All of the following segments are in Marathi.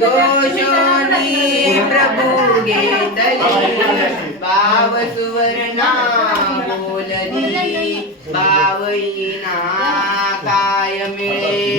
दोषोनी प्रभू घेतली बाव सुवर्णा बोलली बावईना काय मिळे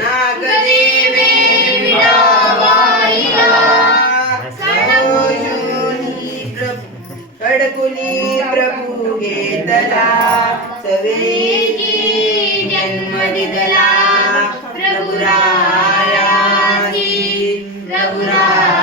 नागदेवे प्रभू घेतला सवेची जन्म दिदला प्रभुरायासी प्रभुरायासी